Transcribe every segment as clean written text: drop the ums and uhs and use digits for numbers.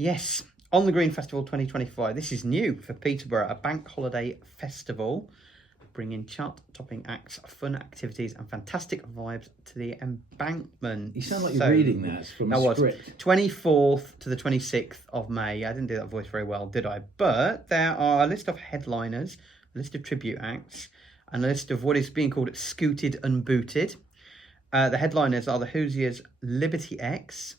Yes, on the Green Festival 2025. This is new for Peterborough, a bank holiday festival bringing chart-topping acts, fun activities and fantastic vibes to the embankment. You sound like you're reading that from a script. 24th to the 26th of May. I didn't do that voice very well, did I? But there are a list of headliners, a list of tribute acts, and a list of what is being called Scooted and Booted. The headliners are the Hoosiers Liberty X,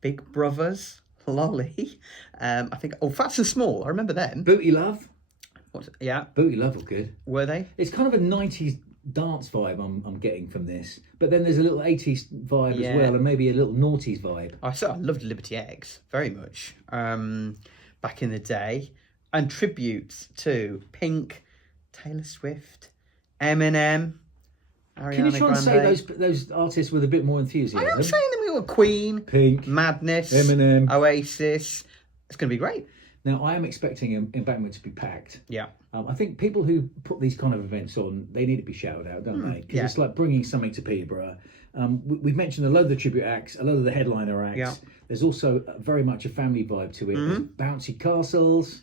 Big Brothers, Lolly, I think, Fats and Small, I remember them. Booty Love. Yeah. Booty Love were good. Were they? It's kind of a 90s dance vibe I'm getting from this. But then there's a little 80s vibe as well, and maybe a little noughties vibe. I loved Liberty X very much back in the day. And tributes to Pink, Taylor Swift, Eminem, Ariana Can you try and Grande. say those artists with a bit more enthusiasm? I am saying them. We got Queen, Pink, Madness, Eminem, Oasis. It's going to be great. Now, I am expecting embankment to be packed. Yeah. I think people who put these kind of events on, they need to be shouted out, don't they? Because it's like bringing something to Peterborough. We've mentioned a load of the tribute acts, a load of the headliner acts. Yeah. There's also very much a family vibe to it. There's bouncy castles,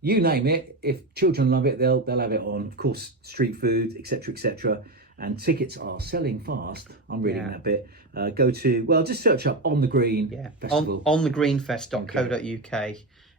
you name it. If children love it, they'll have it on. Of course, street food, etc., etc. And tickets are selling fast. I'm reading that bit. Just search up On the Green Festival. onthegreenfest.co.uk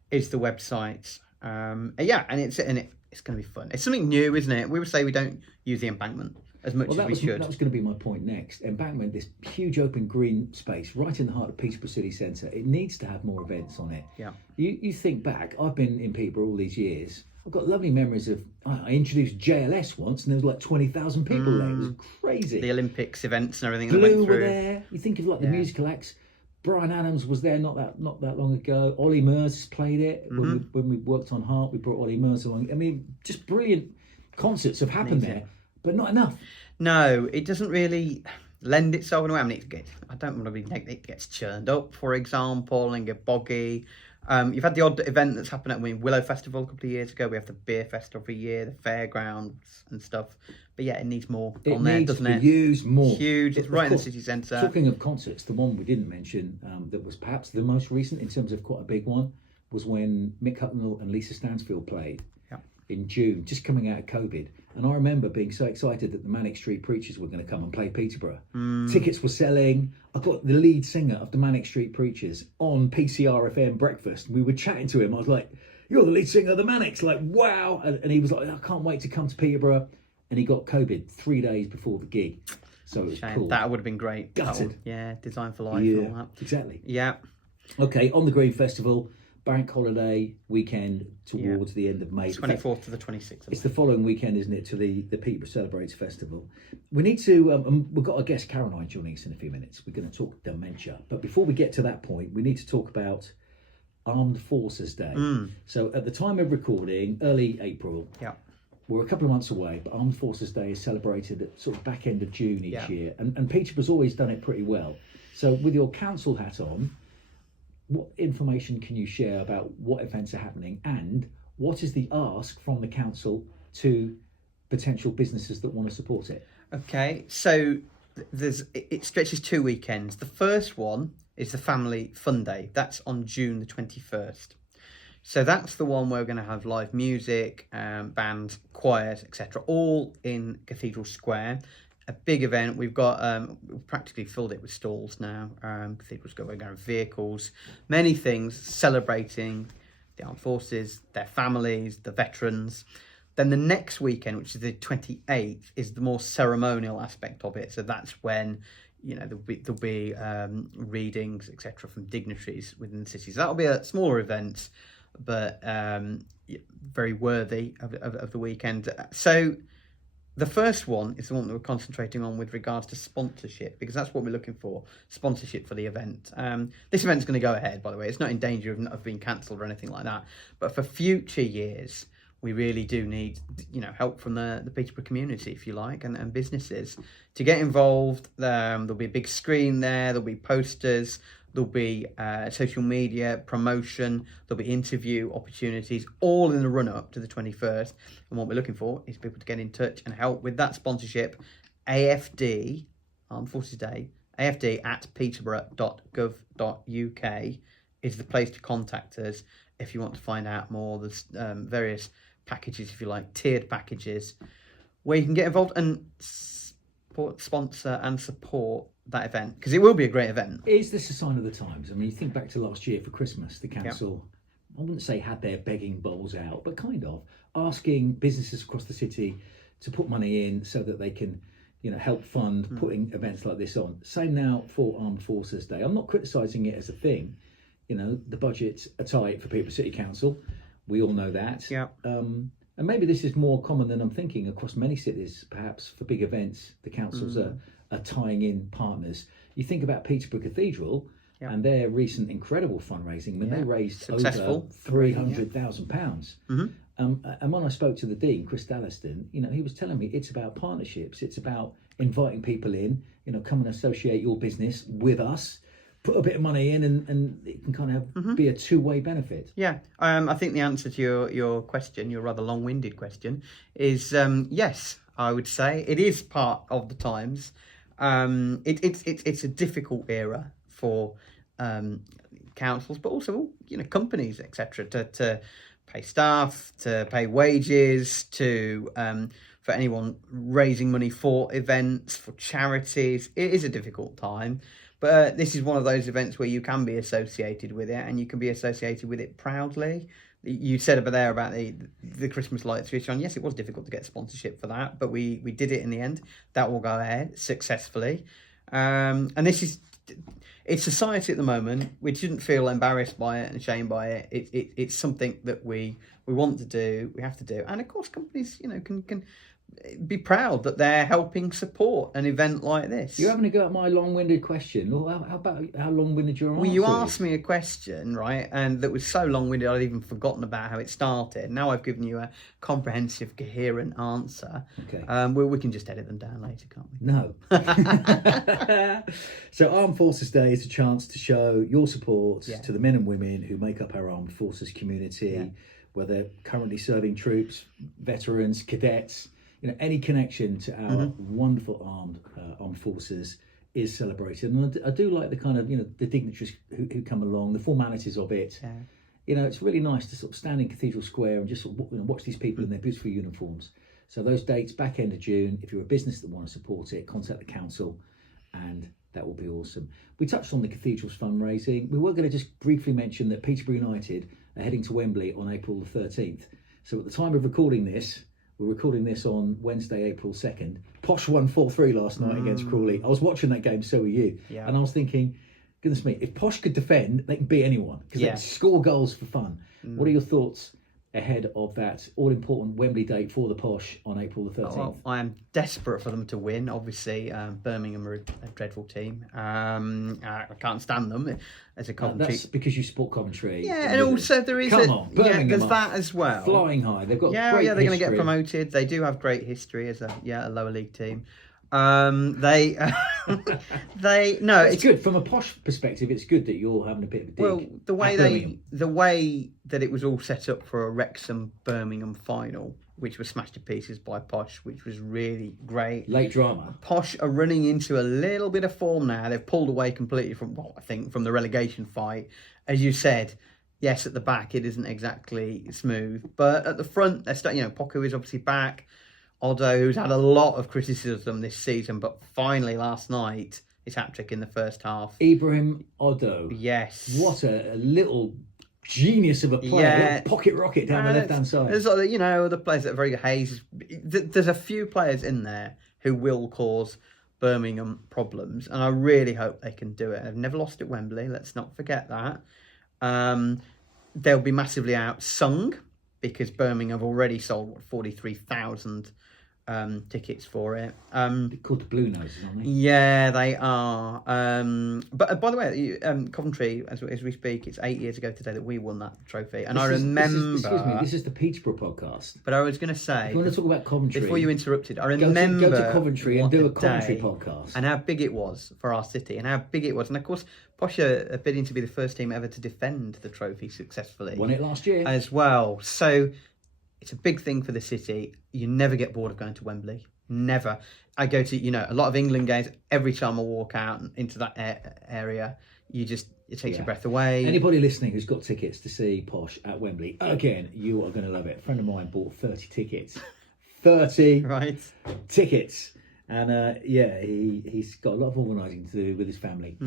is the website. And it's going to be fun. It's something new, isn't it? We would say we don't use the embankment as much as we should. That was going to be my point next. Embankment, this huge open green space right in the heart of Peterborough City Centre. It needs to have more events on it. Yeah. You think back. I've been in Peterborough all these years. I've got lovely memories of. I introduced JLS once, and there was like 20,000 people there. It was crazy. The Olympics events and everything. Blue that went through. Were there. You think of like the musical acts. Brian Adams was there not that long ago. Ollie Murs played it when we worked on Heart. We brought Ollie Murs along. I mean, just brilliant concerts have happened there, but not enough. No, it doesn't really lend itself in a way. I mean, I don't want to be negative. It gets churned up, for example, and get boggy. You've had the odd event that's happened at Willow Festival a couple of years ago. We have the Beer Fest every year, the fairgrounds and stuff. But yeah, it needs more on there, doesn't it? Use more. Huge. It's right in the city centre. Talking of concerts, the one we didn't mention that was perhaps the most recent in terms of quite a big one was when Mick Hucknall and Lisa Stansfield played in June, just coming out of COVID. And I remember being so excited that the Manic Street Preachers were going to come and play Peterborough. Tickets were selling. I got the lead singer of the Manic Street Preachers on PCR FM breakfast. We were chatting to him. I was like, "You're the lead singer of the Manics." Like, wow. And he was like, "I can't wait to come to Peterborough." And he got COVID 3 days before the gig. So it was cool. That would have been great. Gutted. Design for Life and all that. Exactly. Yeah. Okay, On the Green Festival, bank holiday weekend towards the end of May. 24th to the 26th. It's the following weekend, isn't it, to the Peterborough Celebrates Festival. We need to, we've got our guest Caroline joining us in a few minutes. We're going to talk dementia. But before we get to that point, we need to talk about Armed Forces Day. So at the time of recording, early April, we're a couple of months away, but Armed Forces Day is celebrated at sort of back end of June each year. And Peterborough's always done it pretty well. So with your council hat on, what information can you share about what events are happening and what is the ask from the council to potential businesses that want to support it? Okay, so it stretches 2 weekends. The first one is the Family Fun Day. That's on June the 21st. So that's the one where we're going to have live music, bands, choirs, etc., all in Cathedral Square. A big event. We've got we've practically filled it with stalls now. Cathedral Square, we're going to have vehicles, many things celebrating the armed forces, their families, the veterans. Then the next weekend, which is the 28th, is the more ceremonial aspect of it. So that's when there'll be readings, etc., from dignitaries within the city. So that'll be a smaller event, but very worthy of the weekend. So the first one is the one that we're concentrating on with regards to sponsorship, because that's what we're looking for, sponsorship for the event. This event's going to go ahead, by the way. It's not in danger of being cancelled or anything like that. But for future years, we really do need, help from the Peterborough community, if you like, and businesses to get involved. There'll be a big screen there. There'll be posters. There'll be social media promotion. There'll be interview opportunities, all in the run-up to the 21st. And what we're looking for is people to get in touch and help with that sponsorship. AFD, Armed Forces Day, AFD at peterborough.gov.uk is the place to contact us if you want to find out more. There's various packages, if you like, tiered packages, where you can get involved and sponsor and support that event, because it will be a great event. Is this a sign of the times? I mean, you think back to last year for Christmas, the council, I wouldn't say had their begging bowls out, but kind of asking businesses across the city to put money in so that they can, help fund putting events like this on. Same now for Armed Forces Day. I'm not criticising it as a thing. The budgets are tight for Peterborough City Council. We all know that. Yeah. And maybe this is more common than I'm thinking across many cities. Perhaps for big events, the councils are tying in partners. You think about Peterborough Cathedral and their recent incredible fundraising. When they raised successful over £300,000. And when I spoke to the Dean, Chris Dallaston, he was telling me it's about partnerships. It's about inviting people in, come and associate your business with us, put a bit of money in, and it can kind of be a two-way benefit. Yeah, I think the answer to your question, your rather long-winded question, is yes. I would say it is part of the times. It's a difficult era for councils, but also companies, etc. To pay staff, to pay wages, to for anyone raising money for events, for charities. It is a difficult time. But this is one of those events where you can be associated with it, and you can be associated with it proudly. You said over there about the Christmas lights switch on. Yes, it was difficult to get sponsorship for that, but we did it in the end. That will go ahead successfully. And it's society at the moment. We shouldn't feel embarrassed by it and ashamed by it. It's something that we want to do. We have to do. And of course, companies can be proud that they're helping support an event like this. You're having a go at my long-winded question. Well, how about how long-winded your answer? Well, you asked me a question, right, and that was so long-winded I'd even forgotten about how it started. Now I've given you a comprehensive, coherent answer. Okay. We can just edit them down later, can't we? No. So Armed Forces Day is a chance to show your support to the men and women who make up our Armed Forces community, whether currently serving troops, veterans, cadets. Any connection to our wonderful armed forces is celebrated, and I do like the kind of the dignitaries who come along, the formalities of it. It's really nice to sort of stand in Cathedral Square and just sort of, watch these people in their beautiful uniforms. So those dates, back end of June. If you're a business that want to support it, contact the council, and that will be awesome. We touched on the cathedral's fundraising. We were going to just briefly mention that Peterborough United are heading to Wembley on April the 13th. So at the time of recording this. We're recording this on Wednesday, April 2nd. Posh won 4-3 last night against Crawley. I was watching that game, so were you. Yeah. And I was thinking, goodness me, if Posh could defend, they can beat anyone because they can score goals for fun. What are your thoughts ahead of that all-important Wembley date for the Posh on April the 13th? Well, I am desperate for them to win. Obviously, Birmingham are a dreadful team. I can't stand them as a Coventry. That's because you support Coventry. Yeah, and also there is Birmingham there's that as well. Flying high. They've got they're going to get promoted. They do have great history as a lower league team. It's good from a Posh perspective. It's good that you're having a bit of a dig. Well, the way that it was all set up for a Wrexham Birmingham final, which was smashed to pieces by Posh, which was really great. Late drama. Posh are running into a little bit of form now. They've pulled away completely from the relegation fight. As you said, yes, at the back it isn't exactly smooth, but at the front they're starting. Poku is obviously back. Odo, who's had a lot of criticism this season, but finally last night, his hat-trick in the first half. Ibrahim Odo. Yes. What a little genius of a player. Pocket rocket down the left-hand side. There's the players that are very good. Hayes. There's a few players in there who will cause Birmingham problems, and I really hope they can do it. They've never lost at Wembley, let's not forget that. They'll be massively outsung because Birmingham have already sold 43,000 tickets for it. They're called the Blue Noses, aren't they? Yeah, they are. But by the way, Coventry, as we speak, it's 8 years ago today that we won that trophy. And this is the Peterborough podcast. But I was going to say, if you want to talk about Coventry, before you interrupted, I remember go to Coventry and do a Coventry podcast, and how big it was for our city, and how big it was, and of course, Posh are bidding to be the first team ever to defend the trophy successfully. Won it last year as well. So it's a big thing for the city. You never get bored of going to Wembley. Never. I go to, a lot of England games. Every time I walk out into that area, it takes Yeah. your breath away. Anybody listening who's got tickets to see Posh at Wembley, again, you are going to love it. A friend of mine bought 30 tickets. 30 Right. tickets. And he's got a lot of organising to do with his family.